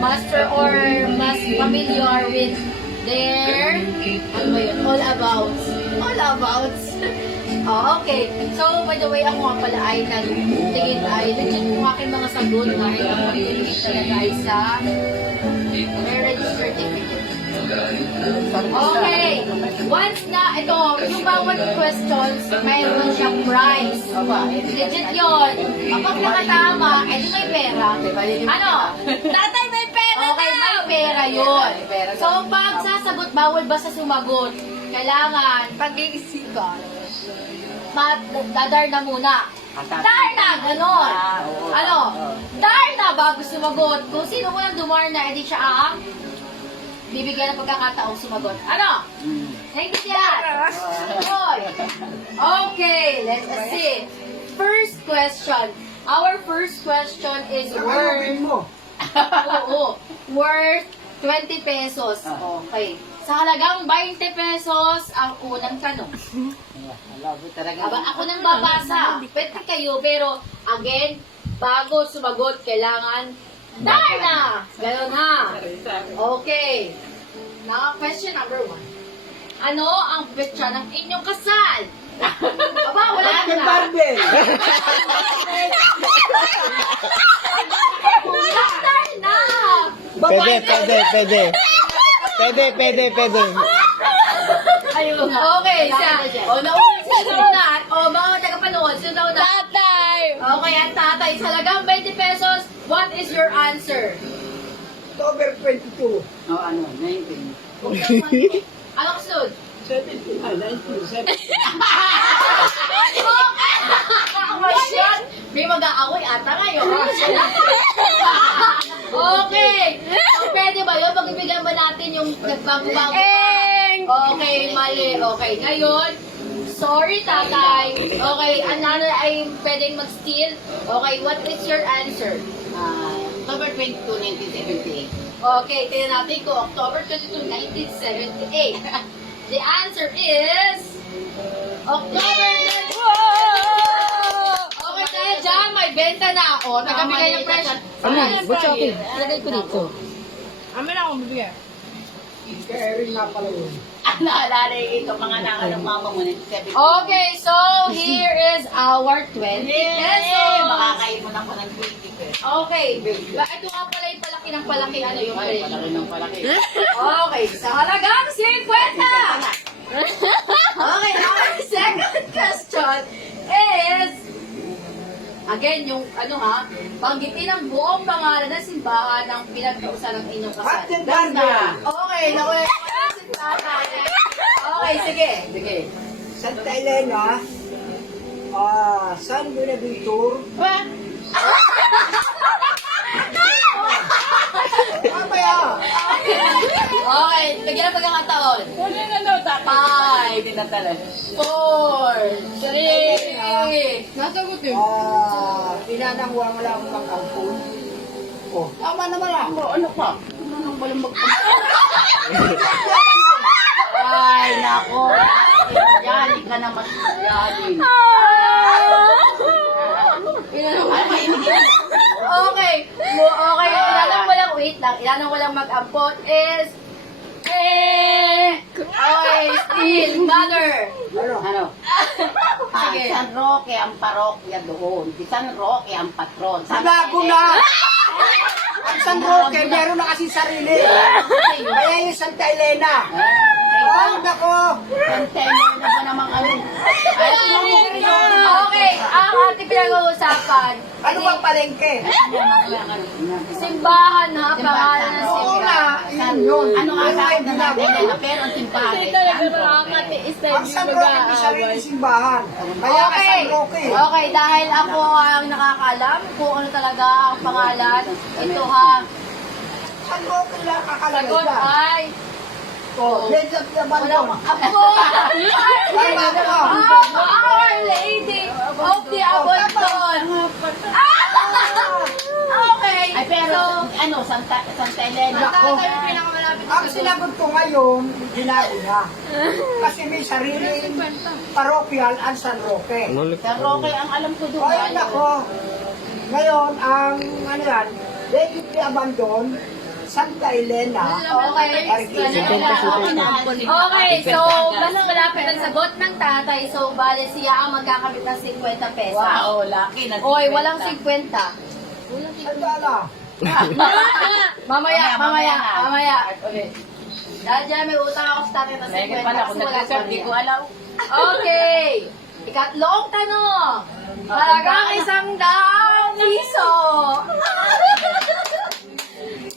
master or mas familiar with their, ano ba yun, all abouts. All abouts. Oh, okay. So, by the way, ako nga pala ay nagtingin ay legit yung aking mga sagot dahil ang pagtingin talaga ay sa marriage certificate. Okay. Once na, ito, yung bawat questions, mayroon siyang prize. Legit yun. Kapag nakatama, edi may pera. Ano? Tatay, may pera na! Okay, may pera yun. So, pag sasagot, bawal basta sumagot. Kailangan, pag-iisip ka, dadar na muna. Dar na, ganon. Ano? Dar na bago sumagot. Kung sino mo nang dumar na, edi siya ang bibigyan ng pagkakataong sumagot. Ano? Naintindihan? Good. Okay, let's see. First question. Our first question is worth 20 pesos. Okay. Sa halagang 20 pesos, ang unang tanong. Ako nang babasa. Pwede kayo, pero again, bago sumagot, kailangan Darna! Ganon ha. Okay. Now, question number 1. Ano ang petsa ng inyong kasal? Aba, wala na. Barbel. Darna! Pwede. Ayun. Okay, sino na? Mga tagapanood, sino daw na? Tatay! Okay, ang tatay, sa halagang 20 pesos, what is your answer? October 22. ano, 19. Ano kasunod? 17. 19. Oh my God! May mag-aaway ata ngayon. Okay. So, pwede ba yun? Pagbibigyan ba natin yung nagbago-bago? Okay, mali. Okay, ngayon, sorry, tatay. Okay, ang nanay ay pwedeng mag-steal. Okay, what is your answer? October 22, 1978. Okay, tingnan natin ko. October 22, 1978. The answer is October 22. Okay, kaya dyan, may benta na ako. Nagkabigay ng presyo. Ba't sa akin? Lagay ko dito. Amin ako mabigyan. Kaya rin nga pala yun. Naalala ito, mga naka ng mama mo, 1978. Okay, so here is our 20 pesos. Makakain mo na ko ng 20 pesos. Okay. Ito nga pala yung palaki ng palaki. Ano yung Ay, presyo? palaki ng palaki. Okay, sa halagang 50! Okay, our second question is, again, yung ano ha, banggitin ang buong pangalan ng simbahan ng pinagkausan ng inyong kasal. Captain Barbel. Okay, nakuha ko yung simbahan. Okay, sige. Sige. Santa Elena. San Buenaventure. Mamaya. Okay, bigyan ng pagkakataon. Kunin na daw, tatay. 5, Hindi na talaga. 4, 3, Nasagot yun. Inanang wala akong pang-ampun. Oh, tama naman ako. Ano pa? Ano nang walang Ay, nako. Yali ka naman. Yali. Ay, mainit. Okay. Okay, ilanang walang wait lang. Ilanang walang mag-ampot is okay, still mother. Ano? Sige. San Roque ang parokya doon. Si San Roque ang patron. Bago na. Ang San Roque, meron na kasi sarili. Kaya yung Santa Elena. Oh, nako. Container na ba namang ano? Okay, ang ating pinag-uusapan. Ano ba palengke? Simbahan ha, pangalan ng Oo simbahan. nga, yun yun. Ano nga Yun tawag yung na natin? ginagawa. Pero ang simbahan. Kasi talaga nakakatiis na Ang hindi San Roque, may sarili simbahan. Kaya ka Okay. San Roque. Okay, dahil ako ang nakakaalam kung ano talaga ang pangalan, ito ha, San Roque lang kakalagay sagot ka. ay Oh, Lady of the walang Abandon. apo. Tama ka. Our Lady of the Abandon. Okay. Ay, pero So, ano, Santa Elena. Nako. tatay yung pinakamalapit na Ang sagot. sinagot ko ngayon, binago na. Kasi may sariling parokyal ang San Roque. San Roque ang alam ko doon. Ay, nako. Ngayon, ang ano yan, they deeply abandon Santa Elena. Okay. Okay, so mas malapit ang sagot ng tatay. So, bale siya ang magkakamit ng 50 pesos. Wow, laki na. Oy, walang 50. Sandala. Mamaya. Dahil dyan may utang ako sa tatay ng 50 Lagi pala, kung kasi wala nag-reserve, di ko pa alam. Okay. Ikatlong tanong. Halagang 100 piso.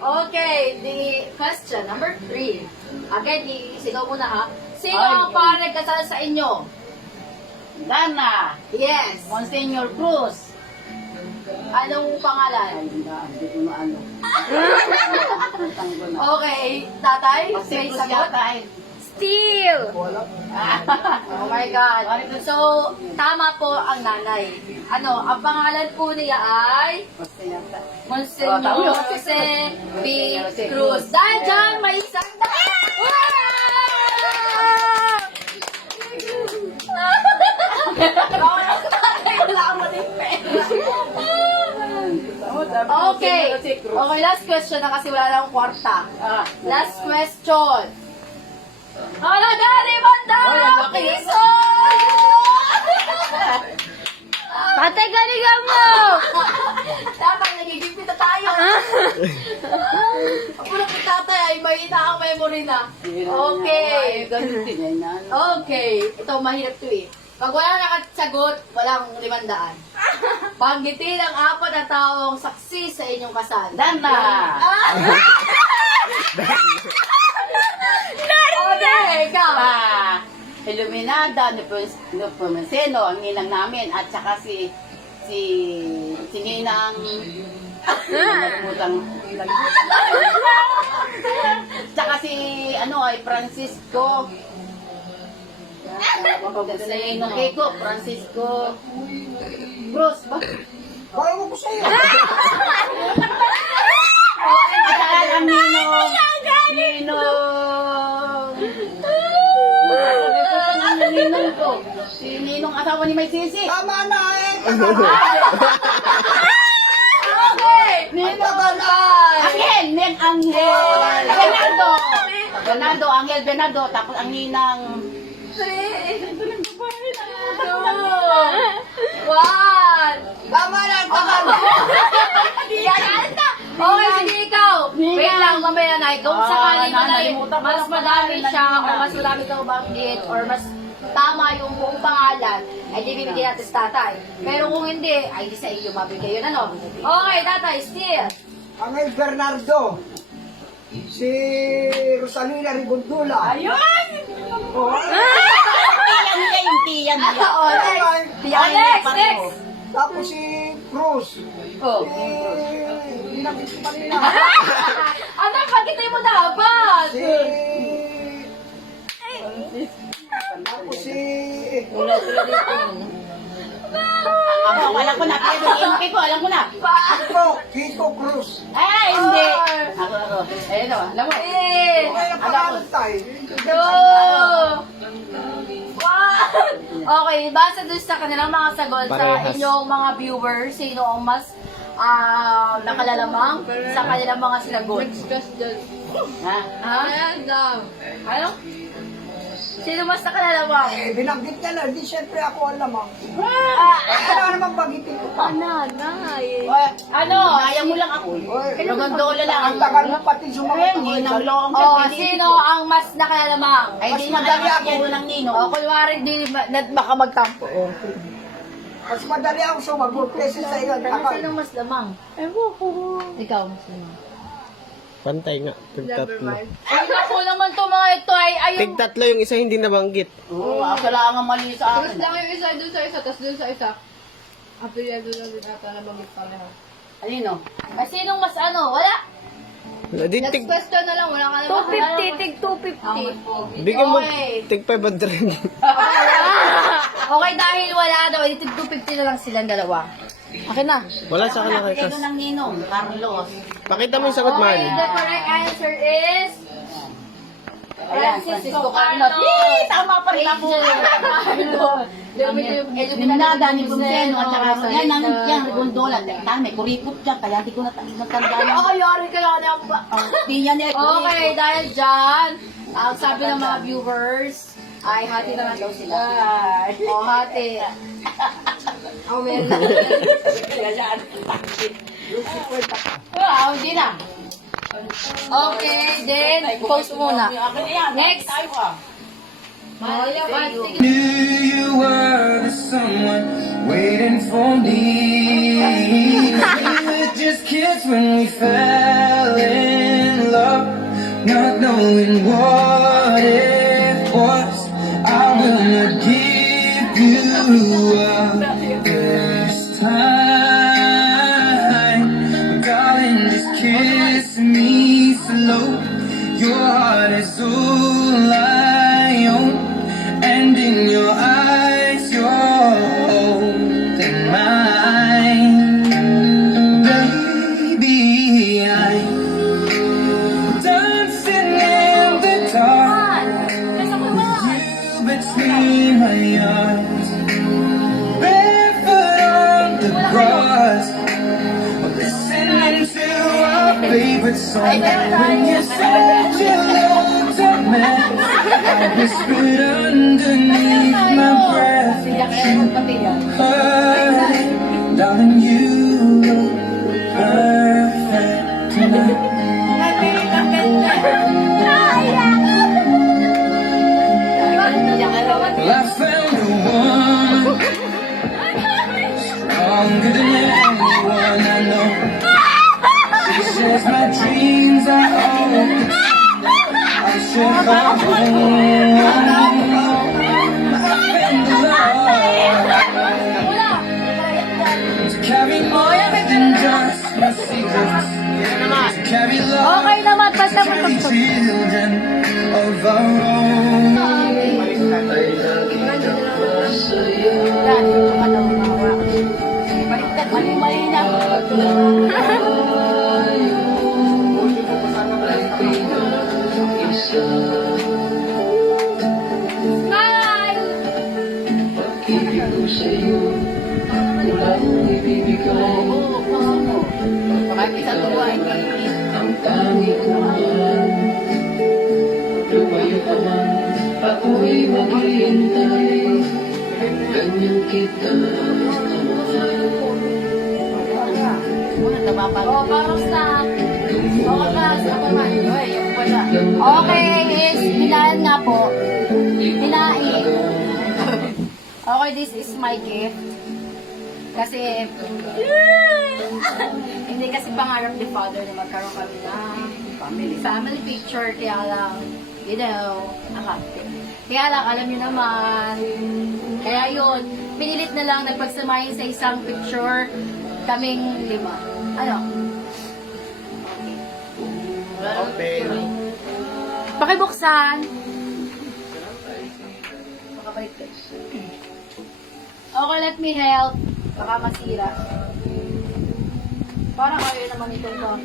Okay, the question number 3. Again, sigaw muna ha. Sino ang parang nagkasal sa inyo? Dana, Yes. Monsignor Cruz. Anong pangalan? Hindi ko na ano. Okay, tatay, Kasi may Cruz sagot? yata eh. Still. Wala. Oh my God. So, tama po ang nanay. Ano, ang pangalan po niya ay Basta yata. Monsignor tama. Jose B. Cruz. Dahil dyan, may isang Okay. Okay, last question na kasi wala lang kwarta. Ah, Last question. Halaga 500 piso! Tatay, galingan mo! Dapat nagigipit na tayo. Ako na kung tatay ay may ang memory na. Okay. Ganun din yan. Okay. Ito, mahirap to eh. Pag wala nakasagot, walang 500. Banggitin ang 4 na taong saksi sa inyong kasal. Dana. Okay, ikaw. Iluminada, Nepomuceno, ang ninang namin, at saka si Ninang, tsaka si, Francisco, si Ninong Kiko, Francisco, Cruz, ba? Bakit mo ko sa'yo? At saka ang Ninong, Ninong ko, si Ninong asawa ni May Sisi. Tama na eh. Okay. Angel! Bernardo, Angel Bernardo, tapos ang ninang... 3, 2, 1. Tama na, tama na. Okay, sige ikaw. Wait lang, mamaya na. Kung Ah, sakaling nakalimutan ko mas lang madami pangalan siya, niya. o mas madami kang banggit, or mas tama yung buong pangalan, ay di bibigyan natin sa tatay. Pero kung hindi, ay di sa iyo mabigay yun, ano? Okay, tatay, still. Angel Bernardo. Si Rosalina Ribundula. Ayun! Oh, Yung tiyan niya. Oh, next, next. tapos si Cruz. Oh. Binabit ko kanina. Ano, pagkitay mo dapat? Tapos si... Ako, alam ko na. Yung Kiko, alam ko na. Kiko Cruz. Ay, hindi. Ako. Ayun o, alam mo. Eh, Okay na pangalan tayo. 2, 1. Okay, base dun sa kanilang mga sagot sa Parehas. inyong mga viewers, sino ang mas nakalalamang sa kanilang mga sinagot? Ha? Ha? Ano? Sino mas nakalalamang? Eh, binanggit niya na. Hindi siyempre ako alam ah. Ah, Kailangan naman bagitin ko pa. ano? Kaya mo lang ako. Lugondola lang. Ang tagal mo pati sumagot Hindi ako. nang long. Oh, sino ang mas nakalalamang? Ay, di na madali kaya ako. ako ng ninong. O, kunwari, di baka magtampo. Mas madali ako sumagot kasi sa iyo. Sino mas lamang? Ikaw mas lamang. Pantay nga. Tig-tatlo. Ay, naku naman to mga ito ay ayun. Tig-tatlo yung isa hindi nabanggit. Oo, ako lang ang mali sa akin. lang yung isa, dun sa isa, tapos dun sa isa. After yan, dun lang din ata na bagit pa lahat. Alino? Ay, sinong mas ano? Wala. Di Next tig... question na lang, wala ka na ba? 250, tig 250. Bigyan mo Okay. tig 500. Okay, dahil wala daw, tig 250 na lang silang dalawa. Okay na. Wala sa kanila kay Kaya Kas. ng ninong, Carlos. Pakita mo yung sagot, Okay, man. the correct answer is... Ayan, Francisco Carlos. Yee! Tama pa rin ako. Iluminada ni Bumseno at saka yan, Gondola. Dahil may kuripot dyan, kaya hindi ko natandaan. Oh, yari ka lang na ba? Hindi yan eh. Okay, dahil dyan, ang sabi ng mga viewers, ay hati na lang daw sila. O, hati. Oh, meron. Hindi na. Okay, then, post muna. Next. Knew you were the someone waiting for me. We were just kids when we fell in love, not knowing what it was. I will not give you up this time. Darling, just kiss me slow. Your heart is all I own. And in your eyes, you're holding mine. Baby, I'm dancing in the dark. You between my arms. Barefoot on the grass. Listening to our favorite song. When you said you loved a man, I whispered underneath my breath. Darling, you look perfect tonight. Well, I found the one stronger than anyone I know. She says my dreams are all I should come home. I found the love to carry more than just my secrets. To carry love, Okay naman, to carry children of our own. Mali-mali na. Kahit isang tuwa, hindi. Ang tangi ko man, lumayo ka man, ako'y maghihintay. Ganyan kita kamahal. Oh, parang sa... Okay na, sa naman. Okay, is, hinahan nga po. Hinain. Okay, this is my gift. Kasi, hindi kasi pangarap ni Father na magkaroon kami ng family picture. Kaya lang, you know, kaya lang, alam niyo naman. Kaya yun, pinilit na lang nagpagsamahin sa isang picture kaming 5. Ano? Open. Pakibuksan. Makabalik ka. Okay, let me help. Baka masira. Parang ayaw naman ito ko.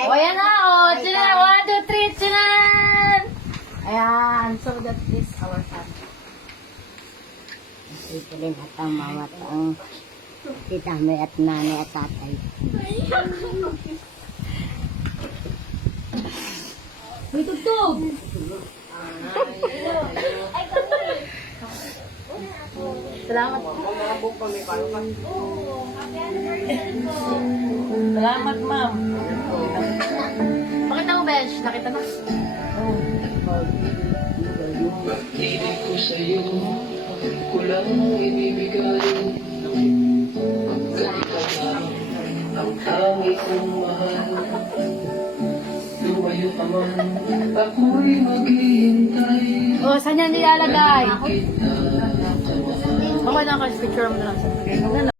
O, ayan na. O, Chinan. 1, 2, 3, Chinan. Ayan. So, that is our family. Ito rin at ang mama at ang tita may at nanay at tatay. May tugtog. Salamat po. Salamat, ma'am. Pakita mo, Bench. Nakita mo. Pag-ibig ko sa'yo, ko lang ibibigay. Ganito lang ang tangi kong mahal. Lumayo ka man, ako'y maghihintay. O, saan yan nilalagay? Kita kamahal. Okay na, kasi picture mo na lang.